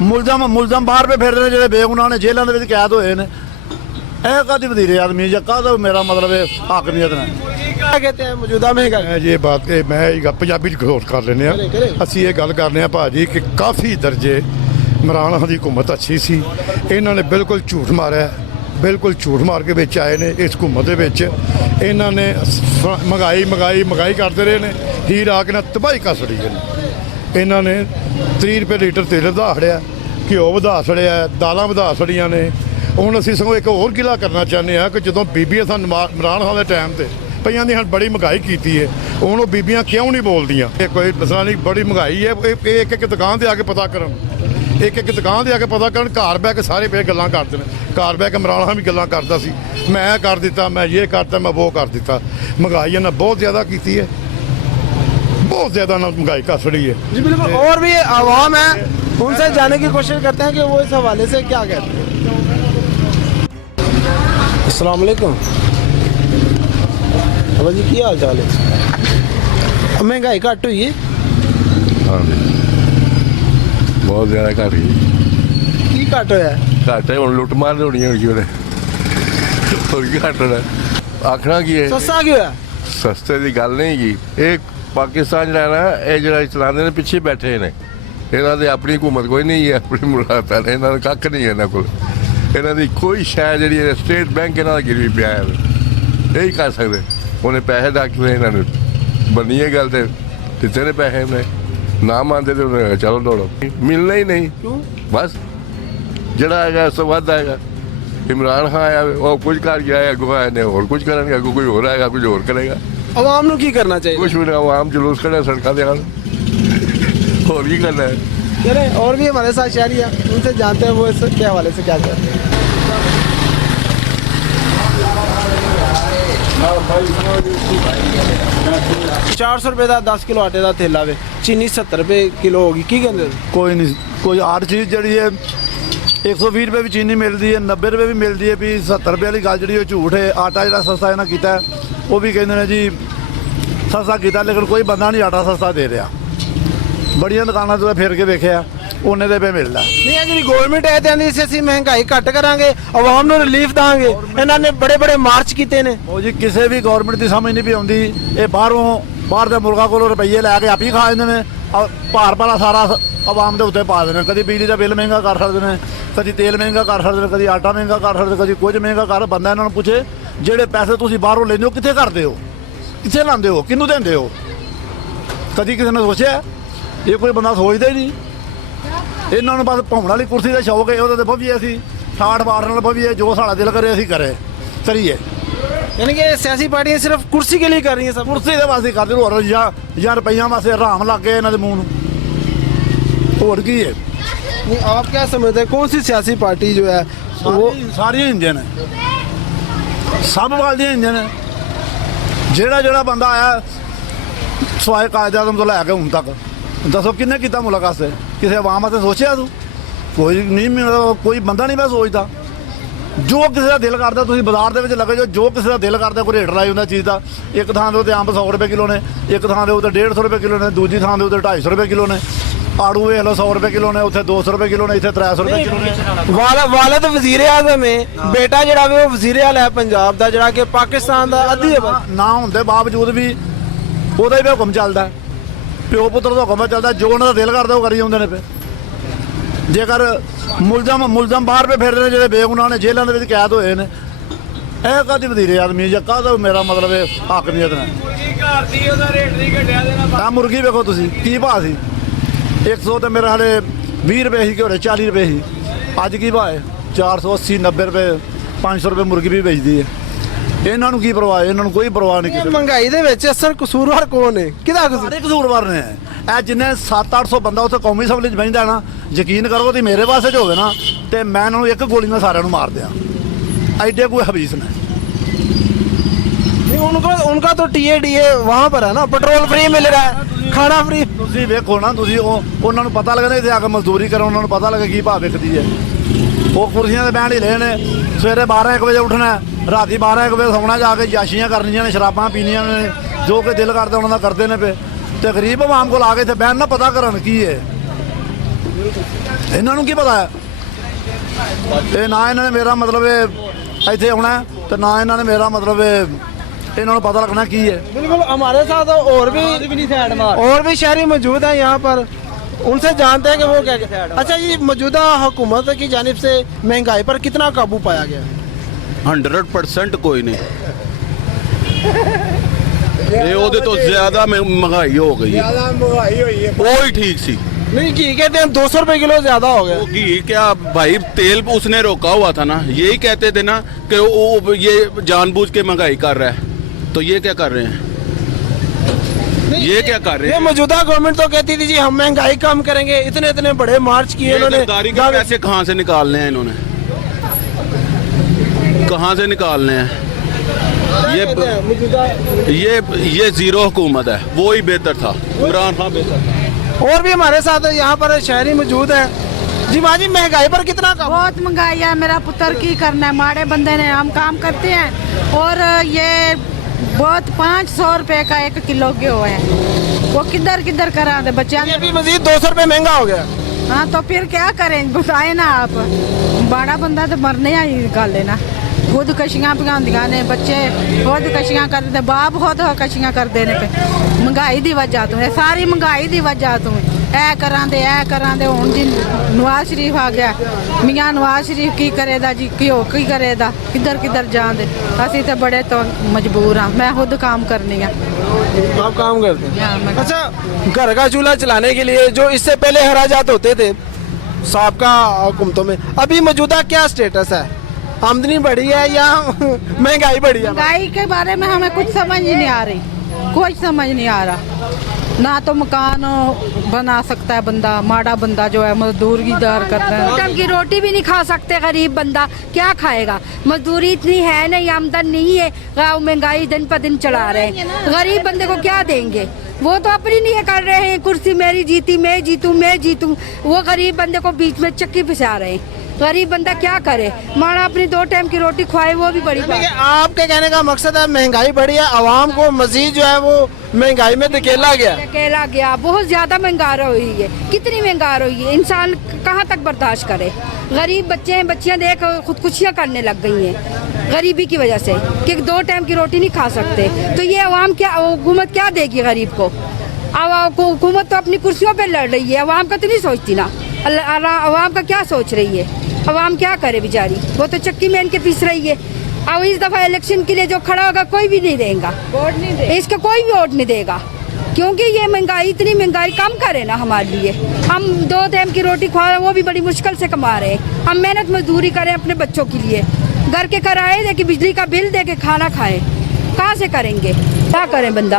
ਮੁਲਜ਼ਮ ਬਾਹਰ ਪੇ ਫਿਰਦੇ ਨੇ ਜਿਹੜੇ ਬੇਗੁਨਾਹ ਨੇ ਜੇਲ੍ਹਾਂ ਦੇ ਵਿੱਚ ਕੈਦ ਹੋਏ ਨੇ। ਇਹ ਕਾਦੀ ਵਜ਼ੀਰ ਆਦਮੀ ਜਾਂ ਕਾਹਦਾ ਮੇਰਾ ਮਤਲਬ ਹੈ ਹਾਕਮੀਅਤ ਨੇ। क्या कहते हैं मौजूदा महंगाई? ਮੈਂ ਇਹ ਪੰਜਾਬੀ 'ਚ ਗੌਰ ਕਰ ਲੈਂਦੇ ਆ। ਅਸੀਂ ਇਹ ਗੱਲ ਕਰਨੇ ਆ ਭਾਜੀ ਕਿ ਕਾਫੀ ਦਰਜੇ ਇਮਰਾਨ ਖਾਨ ਦੀ ਹਕੂਮਤ ਅੱਛੀ ਸੀ। ਇਹਨਾਂ ਨੇ ਬਿਲਕੁਲ ਝੂਠ ਮਾਰਿਆ, ਬਿਲਕੁਲ ਝੂਠ ਮਾਰ ਕੇ ਵਿੱਚ ਆਏ ਨੇ ਇਸ ਹਕੂਮਤ ਦੇ ਵਿੱਚ। ਇਹਨਾਂ ਨੇ ਮਹਿੰਗਾਈ ਕਰਦੇ ਰਹੇ ਨੇ, ਹੀਰ ਆ ਕੇ ਨਾ ਤਬਾਹੀ ਕਰ ਛੜੀ ਨੇ। ਇਹਨਾਂ ਨੇ 30 ਰੁਪਏ ਲੀਟਰ ਤੇਲ ਵਧਾ ਛੜਿਆ, ਘਿਓ ਵਧਾ ਛੜਿਆ, ਦਾਲਾਂ ਵਧਾ ਛੜੀਆਂ ਨੇ। ਹੁਣ ਅਸੀਂ ਸਗੋਂ ਇੱਕ ਹੋਰ ਗਿਲਾ ਕਰਨਾ ਚਾਹੁੰਦੇ ਹਾਂ ਕਿ ਜਦੋਂ ਬੀਬੀਆਂ ਸਾਨੂੰ ਇਮਰਾਨ ਖਾਨ ਦੇ ਟਾਈਮ ਤੇ ਪਈਆਂ ਦੀ ਬੜੀ ਮਹਿੰਗਾਈ ਕੀਤੀ ਹੈ, ਹੁਣ ਉਹ ਬੀਬੀਆਂ ਕਿਉਂ ਨਹੀਂ ਬੋਲਦੀਆਂ? ਇਹ ਕੋਈ ਮਸਲਾ ਨਹੀਂ, ਬੜੀ ਮਹਿੰਗਾਈ ਹੈ। ਇਹ ਇੱਕ ਦੁਕਾਨ 'ਤੇ ਆ ਕੇ ਪਤਾ ਕਰਨ, ਇੱਕ ਦੁਕਾਨ 'ਤੇ ਆ ਕੇ ਪਤਾ ਕਰਨ। ਘਰ ਬਹਿ ਕੇ ਸਾਰੇ ਪਏ ਗੱਲਾਂ ਕਰਦੇ ਨੇ। ਘਰ ਬਹਿ ਕੇ ਇਮਰਾਨ ਖਾਨ ਵੀ ਗੱਲਾਂ ਕਰਦਾ ਸੀ, ਮੈਂ ਕਰ ਦਿੱਤਾ, ਮੈਂ ਇਹ ਕਰਤਾ, ਮੈਂ ਉਹ ਕਰ ਦਿੱਤਾ। ਮਹਿੰਗਾਈ ਇਹਨਾਂ ਬਹੁਤ ਜ਼ਿਆਦਾ ਕੀਤੀ ਹੈ, बहुत ज़्यादा ना महंगाई का सड़ी है जी बिल्कुल। और भी आवाम है, उनसे जानने की कोशिश करते हैं कि वो इस हवाले से क्या कहते हैं। अस्सलाम वालेकुम बाबा जी, की हाल चाल है? महंगाई घट हुई है? हाँ जी, बहुत ज़्यादा घट गई। की घट होया? घट है, हुण लुट मार होनी होगी उन्हें, और की घट होना आखना की है। सस्ता क्यों है? सस्ते की गल नहीं की। एक पाकिस्तान ਜਿਹੜਾ ਨਾ ਇਹ ਜਿਹੜਾ ਚਲਾਉਂਦੇ ਨੇ ਪਿੱਛੇ ਬੈਠੇ ਨੇ, ਇਹਨਾਂ ਦੀ ਆਪਣੀ ਹਕੂਮਤ ਕੋਈ ਨਹੀਂ ਹੈ, ਆਪਣੀ ਮੁਰਾਦਾਂ ਨੇ, ਇਹਨਾਂ ਦਾ ਕੱਖ ਨਹੀਂ ਹੈ ਇਹਨਾਂ ਕੋਲ। ਇਹਨਾਂ ਦੀ ਕੋਈ ਸ਼ੈ ਜਿਹੜੀ ਹੈ ਸਟੇਟ ਬੈਂਕ ਇਹਨਾਂ ਦਾ ਗਿਰਵੀ ਪਿਆ ਹੈ, ਇਹੀ ਕਰ ਸਕਦੇ। ਉਹਨੇ ਪੈਸੇ ਡਾਕਟਰ ਇਹਨਾਂ ਨੂੰ ਬੰਨੀ ਇਹ ਗੱਲ ਤੇ ਦਿੱਤੇ ਨੇ ਪੈਸੇ, ਉਹਨੇ ਨਾ ਮੰਨਦੇ ਤੇ ਉਹਨੇ ਚਲੋ ਦੌੜੋ, ਮਿਲਣਾ ਹੀ ਨਹੀਂ। ਬਸ ਜਿਹੜਾ ਹੈਗਾ ਉਸ ਤੋਂ ਵੱਧ ਆਏਗਾ। ਇਮਰਾਨ ਖਾਨ ਆਇਆ ਉਹ ਕੁਝ ਕਰ ਗਿਆ ਹੈ, ਅੱਗੋਂ ਆਏ ਨੇ ਹੋਰ ਕੁਝ ਕਰਨਗੇ, ਅੱਗੋਂ ਕੋਈ ਹੋਰ ਆਏਗਾ ਕੁਝ ਹੋਰ ਕਰੇਗਾ। आवाम ਨੂੰ ਕੀ ਕਰਨਾ चाहिए? कुछ भी नहीं, आवाम जुलूस करे सड़कों दे हाल, और की करना है। चलें, और भी हमारे साथ शहरी है, उनसे जानते हैं वो इसके हवाले से क्या कहते हैं। 400 रुपए का 10 किलो आटे का थैला वे, चीनी 70 रुपए किलो होगी। की कहते? ਕੋਈ ਨਹੀਂ, ਕੋਈ ਹਰ ਚੀਜ਼ ਜਿਹੜੀ ਹੈ 120 ਰੁਪਏ ਵੀ ਚੀਨੀ ਮਿਲਦੀ ਹੈ, 90 ਰੁਪਏ ਵੀ ਮਿਲਦੀ ਹੈ। ਵੀ 70 ਰੁਪਏ ਵਾਲੀ ਗੱਲ ਜਿਹੜੀ ਉਹ ਝੂਠ ਹੈ। ਆਟਾ ਜਿਹੜਾ ਸਸਤਾ ਇਹਨਾਂ ਕੀਤਾ ਹੈ, ਉਹ ਵੀ ਕਹਿੰਦੇ ਨੇ ਜੀ ਸਸਤਾ ਕੀਤਾ, ਲੇਕਿਨ ਕੋਈ ਬੰਦਾ ਨਹੀਂ ਆਟਾ ਸਸਤਾ ਦੇ ਰਿਹਾ। ਬੜੀਆਂ ਦੁਕਾਨਾਂ ਤੋਂ ਫਿਰ ਕੇ ਵੇਖਿਆ, ਉਹਨੇ ਦੇ ਪੇ ਮਿਲਦਾ ਨਹੀਂ। ਇਹ ਜਿਹੜੀ ਗਵਰਨਮੈਂਟ ਹੈ ਤੇ ਆਂਦੀ ਸੀ ਅਸੀਂ ਮਹਿੰਗਾਈ ਘੱਟ ਕਰਾਂਗੇ, ਆਵਾਮ ਨੂੰ ਰਿਲੀਫ ਦਾਂਗੇ। ਇਹਨਾਂ ਨੇ ਬੜੇ ਮਾਰਚ ਕੀਤੇ ਨੇ। ਉਹ ਜੀ ਕਿਸੇ ਵੀ ਗਵਰਨਮੈਂਟ ਦੀ ਸਮਝ ਨਹੀਂ ਪਈ ਆਉਂਦੀ। ਇਹ ਬਾਹਰ ਦੇ ਮੁਲਕਾਂ ਕੋਲੋਂ ਰੁਪਈਏ ਲੈ ਕੇ ਆਪ ਹੀ ਖਾ ਜਾਂਦੇ ਨੇ। ਭਾਰ ਭਾਰਾ ਸਾਰਾ ਆਵਾਮ ਦੇ ਉੱਤੇ ਪਾ ਦਿੰਦੇ ਨੇ। ਕਦੀ ਬਿਜਲੀ ਦਾ ਬਿੱਲ ਮਹਿੰਗਾ ਕਰ ਸਕਦੇ ਨੇ, ਕਦੀ ਤੇਲ ਮਹਿੰਗਾ ਕਰ ਸਕਦੇ ਨੇ, ਕਦੀ ਆਟਾ ਮਹਿੰਗਾ ਕਰ ਸਕਦੇ, ਕਦੀ ਕੁਝ ਮਹਿੰਗਾ ਕਰ। ਬੰਦਾ ਇਹਨਾਂ ਨੂੰ ਪੁੱਛੇ ਜਿਹੜੇ ਪੈਸੇ ਤੁਸੀਂ ਬਾਹਰੋਂ ਲੈਂਦੇ ਹੋ ਕਿੱਥੇ ਕਰਦੇ ਹੋ, ਕਿੱਥੇ ਲਾਉਂਦੇ ਹੋ, ਕਿਹਨੂੰ ਦਿੰਦੇ ਹੋ? ਕਦੀ ਕਿਸੇ ਨੇ ਸੋਚਿਆ? ਇਹ ਕੋਈ ਬੰਦਾ ਸੋਚਦਾ ਹੀ ਨਹੀਂ। ਇਹਨਾਂ ਨੂੰ ਬਸ ਭੌਣ ਵਾਲੀ ਕੁਰਸੀ ਦਾ ਸ਼ੌਕ ਹੈ, ਉਹਦੇ ਤੇ ਬਵੀਏ ਅਸੀਂ ਠਾਠ ਬਾੜ ਨਾਲ ਬਵੀਏ, ਜੋ ਸਾਡਾ ਦਿਲ ਕਰੇ ਅਸੀਂ ਕਰੀਏ। यानी कि सियासी पार्टियां सिर्फ कुर्सी के लिए कर रही हैं, सब ਕੁਰਸੀ ਦੇ ਵਾਸਤੇ ਕਰਦੇ ਹੋਰ ਜਾਂ ਰੁਪਈਆਂ ਵਾਸਤੇ ਆਰਾਮ ਲੱਗ ਗਏ ਇਹਨਾਂ ਦੇ ਮੂੰਹ ਨੂੰ, ਹੋਰ ਕੀ ਹੈ? नहीं। आप क्या समझते हैं कौन सी सियासी पार्टी जो है वो? ਸਾਰੀਆਂ ਇੰਜਨ ਨੇ, ਸਭ ਵਾਲੀਆਂ ਇੰਜਨ ਨੇ। ਜਿਹੜਾ ਬੰਦਾ ਆਇਆ ਸਵਾਏ ਕਾਇਦ ਆਜ਼ਮ ਤੋਂ ਲੈ ਕੇ ਹੁਣ ਤੱਕ, ਦੱਸੋ ਕਿੰਨੇ ਕੀਤਾ ਮੁਲਕ ਵਾਸਤੇ? ਕਿਸੇ ਆਵਾਮ ਵਾਸਤੇ ਸੋਚਿਆ ਤੂੰ? ਕੋਈ ਨਹੀਂ, ਕੋਈ ਬੰਦਾ ਨਹੀਂ ਮੈਂ ਸੋਚਦਾ। ਜੋ ਕਿਸੇ ਦਾ ਦਿਲ ਕਰਦਾ, ਤੁਸੀਂ ਬਾਜ਼ਾਰ ਦੇ ਵਿੱਚ ਲੱਗੇ ਜੋ ਕਿਸੇ ਦਾ ਦਿਲ ਕਰਦਾ, ਕੋਈ ਰੇਟ ਲਾਈ ਹੁੰਦਾ ਚੀਜ਼ ਦਾ। ਇੱਕ ਥਾਂ ਦੇ ਉੱਤੇ ਅੰਬ 100 ਰੁਪਏ ਕਿਲੋ ਨੇ, ਇੱਕ ਥਾਂ ਦੇ ਉੱਤੇ 150 ਰੁਪਏ ਕਿਲੋ ਨੇ, ਦੂਜੀ ਥਾਂ ਦੇ ਉੱਤੇ 250 ਰੁਪਏ ਕਿਲੋ ਨੇ। ਆੜੂ ਵੇਖ ਲਓ 100 ਰੁਪਏ ਕਿਲੋ ਨੇ, ਉੱਥੇ 200 ਰੁਪਏ ਕਿਲੋ ਨੇ, ਇੱਥੇ 300 ਰੁਪਏ ਕਿਲੋ ਨੇ। वालद वजीर आजम है, बेटा जड़ा वे वो वजीर आला है पंजाब दा, जड़ा कि पाकिस्तान दा अद्धी है। ਨਾ ਹੋਣ ਦੇ ਬਾਵਜੂਦ ਵੀ ਉਹਦਾ ਹੀ ਹੁਕਮ ਚੱਲਦਾ, ਪਿਓ ਪੁੱਤਰ ਦਾ ਹੁਕਮ ਚੱਲਦਾ। ਜੋ ਉਹਨਾਂ ਦਾ ਦਿਲ ਕਰਦਾ ਉਹ ਕਰੀ ਜਾਂਦੇ ਨੇ। ਪਏ ਜੇਕਰ ਮੁਲਜ਼ਮ ਬਾਹਰ ਪੇ ਫਿਰਦੇ ਨੇ ਜਿਹੜੇ ਬੇਗੁਨਾਹ ਨੇ ਜੇਲ੍ਹਾਂ ਦੇ ਵਿੱਚ ਕੈਦ ਹੋਏ ਨੇ, ਇਹ ਕਾਦੀ ਵਜ਼ੀਰ ਆਦਮੀ ਜਾਂ ਕਾਹਦਾ ਮੇਰਾ ਮਤਲਬ ਹੈ ਹਾਕਮੀਅਤ ਨੇ। ਆ ਮੁਰਗੀ ਵੇਖੋ ਤੁਸੀਂ ਕੀ ਭਾਅ ਸੀ? 100 ਤੇ ਮੇਰੇ ਹਾਲੇ 20 ਰੁਪਏ ਸੀ, ਘੋੜੇ 40 ਰੁਪਏ ਸੀ। ਅੱਜ ਕੀ ਭਾਅ ਹੈ? 480 90 ਰੁਪਏ 500 ਰੁਪਏ ਮੁਰਗੀ ਵੀ ਵੇਚਦੀ ਹੈ। ਇਹਨਾਂ ਨੂੰ ਕੀ ਪਰਵਾਹ? ਇਹਨਾਂ ਨੂੰ ਕੋਈ ਪਰਵਾਹ ਨਹੀਂ ਕਿਸੇ। महंगाई दे विच असल कसूरवार कौन है? किदा कसूर? ਸਾਰੇ ਕਸੂਰਵਾਰ ਨੇ। ਇਹ ਜਿੰਨੇ 700-800 ਬੰਦਾ ਉੱਥੇ ਕੌਮੀ ਅਸੈਂਬਲੀ 'ਚ ਬਹਿੰਦਾ ਨਾ, ਯਕੀਨ ਕਰੋ ਤੇ ਮੇਰੇ ਪਾਸੇ 'ਚ ਹੋਵੇ ਨਾ ਤੇ ਮੈਂ ਇਹਨਾਂ ਨੂੰ ਇੱਕ ਗੋਲੀ ਨਾਲ ਸਾਰਿਆਂ ਨੂੰ ਮਾਰ ਦਿਆਂ। ਐਡੇ ਕੋਈ ਹਬੀਸ ਨੇ। नहीं उनका तो टीए वहाँ पर है ना, पेट्रोल फ्री मिल रहा है, खाना फ्री। ਤੁਸੀਂ ਵੇਖੋ ਨਾ, ਤੁਸੀਂ ਉਹਨਾਂ ਨੂੰ ਪਤਾ ਲੱਗਦਾ ਇੱਥੇ ਆ ਕੇ ਮਜ਼ਦੂਰੀ ਕਰਨ, ਉਹਨਾਂ ਨੂੰ ਪਤਾ ਲੱਗੇ ਕੀ ਭਾਅ ਵਿਕਦੀ ਹੈ। ਉਹ ਕੁਰਸੀਆਂ ਤੇ ਬਹਿਣ ਹੀ ਲਏ ਨੇ। ਸਵੇਰੇ 12-1 ਵਜੇ ਉੱਠਣਾ, ਰਾਤੀ 12-1 ਵਜੇ ਸੌਣਾ, ਜਾ ਕੇ ਜਾਸ਼ੀਆਂ ਕਰਨੀਆਂ ਨੇ, ਸ਼ਰਾਬਾਂ ਪੀਣੀਆਂ ਨੇ, ਜੋ ਕਿ ਦਿਲ ਕਰਦਾ ਉਹਨਾਂ ਦਾ ਕਰਦੇ ਨੇ ਪਏ। ਤੇ ਗਰੀਬ ਆਵਾਮ ਕੋਲ ਆ ਕੇ ਇੱਥੇ ਬਹਿਣ ਨਾ ਪਤਾ ਕਰਨ ਕੀ ਹੈ। ਇਹਨਾਂ ਨੂੰ ਕੀ ਪਤਾ ਹੈ ਇਹ ਨਾ ਇਹਨਾਂ ਨੇ ਮੇਰਾ ਮਤਲਬ ਇਹ ਇੱਥੇ ਆਉਣਾ ਤੇ ਨਾ ਇਹਨਾਂ ਨੇ ਮੇਰਾ ਮਤਲਬ ਇਹਨਾਂ ਨੂੰ ਪਤਾ ਲੱਗਣਾ ਕੀ ਹੈ। बिल्कुल हमारे साथ और भी शहरी मौजूद हैं यहाँ पर, उनसे जानते हैं कि वो क्या क्या। अच्छा, ये मौजूदा हुकूमत की जानिब से महंगाई पर कितना काबू पाया गया? 100% कोई नहीं। ये ਉਹਦੇ ਤੋਂ ਜ਼ਿਆਦਾ महंगाई हो गई है। ਜ਼ਿਆਦਾ ਮਹਿੰਗਾਈ ਹੋਈ ਹੈ। वो ही ठीक सी। नहीं, घी कहते हैं 200 रुपए किलो ज्यादा हो गया। वो घी क्या भाई, तेल उसने रोका हुआ था ना, यही कहते थे ना कि वो ये जानबूझ के महंगाई कर रहा है, तो ये क्या कर रहे हैं? ये क्या कर रहे ये हैं? मौजूदा गवर्नमेंट तो कहती थी जी हम महंगाई कम करेंगे, इतने इतने बड़े मार्च किए ये इन्होंने। गद्दारी के पैसे कहाँ से निकालने हैं इन्होंने? कहाँ से निकालने हैं? ये जीरो हुकूमत है, वो ही बेहतर था, इमरान खान बेहतर था। और भी हमारे साथ यहाँ पर शहरी मौजूद है। जी माँ जी, महंगाई पर कितना कम? बहुत महंगाई है। मेरा पुत्र की करना है, माड़े बंदे ने, हम काम करते हैं और ये बहुत 500 रुपए का 1 किलो गेहूँ है, वो किधर किधर करा दे बच्चे। ये भी मजीद 200 रुपए महंगा हो गया। हाँ तो फिर क्या करें, बताए ना आप। बड़ा बंदा तो मरने ही गल है ना, खुद कशियां पकांदियां ने, बच्चे खुद कशियां करते, बाप खुद कशियां करते ने पे। महंगाई की वजह तो है, सारी महंगाई की वजह तो ऐ करा दे हुण जी नवाज शरीफ आ गया, मियाँ नवाज शरीफ की करेदा जी, क्यों की करेदा, किधर किधर जान दे। असी तो बड़े तो मजबूर हाँ, मैं खुद काम करनी है। आप काम करते हैं? हाँ, मैं- अच्छा, घर का चूल्हा चलाने के लिए जो इससे पहले हराजात होते थे साबका हुकूमतों में, अभी मौजूदा क्या स्टेटस है? आमदनी बढ़ी है या महंगाई बढ़ी है? महंगाई के बारे में हमें कुछ समझ ही नहीं आ रही, कुछ समझ नहीं आ रहा। ना तो मकान बना सकता है बंदा, माड़ा बंदा जो है मजदूर की दर करता है। टाइम की रोटी भी नहीं खा सकते, गरीब बंदा क्या खाएगा? मजदूरी इतनी है नहीं, आमदन नहीं है, गाँव महंगाई दिन पर दिन चढ़ा रहे हैं, गरीब बंदे को क्या देंगे? वो तो अपनी नहीं कर रहे हैं, कुर्सी मेरी जीती, मैं जीतूं, वो गरीब बंदे को बीच में चक्की पिसा रहे हैं। गरीब बंदा क्या करे? माड़ा अपनी 2 टाइम की रोटी खुआए, वो भी बड़ी बात देखिए, आपके कहने का मकसद है महंगाई बढ़ी है, आवाम को मजीद जो है वो महंगाई में धकेला गया। अकेला गया, बहुत ज्यादा महंगाई हुई है। कितनी महंगाई हुई है, इंसान कहाँ तक बर्दाश्त करे? गरीब बच्चे हैं, बच्चियां देख खुदकुशियां करने लग गई हैं गरीबी की वजह से, कि 2 टाइम की रोटी नहीं खा सकते। तो ये अवाम क्या, हुकूमत क्या देगी गरीब को? हुकूमत तो अपनी कुर्सियों पे लड़ रही है, अवाम का तो नहीं सोचती ना। अवाम का क्या सोच रही है? अवाम क्या करे बेचारी, वो तो चक्की में इनके पीस रही है। अब इस दफा इलेक्शन के लिए जो खड़ा होगा कोई भी नहीं देगा, वोट नहीं देगा, इसका कोई भी वोट नहीं देगा, क्योंकि ये महंगाई, इतनी महंगाई कम करे ना हमारे लिए। हम 2 टाइम की रोटी खा रहे हैं, वो भी बड़ी मुश्किल से कमा रहे हैं। हम मेहनत मजदूरी करें अपने बच्चों के लिए, घर के किराए दे के, बिजली का बिल दे के खाना खाएं, कहाँ से करेंगे? क्या करें बंदा?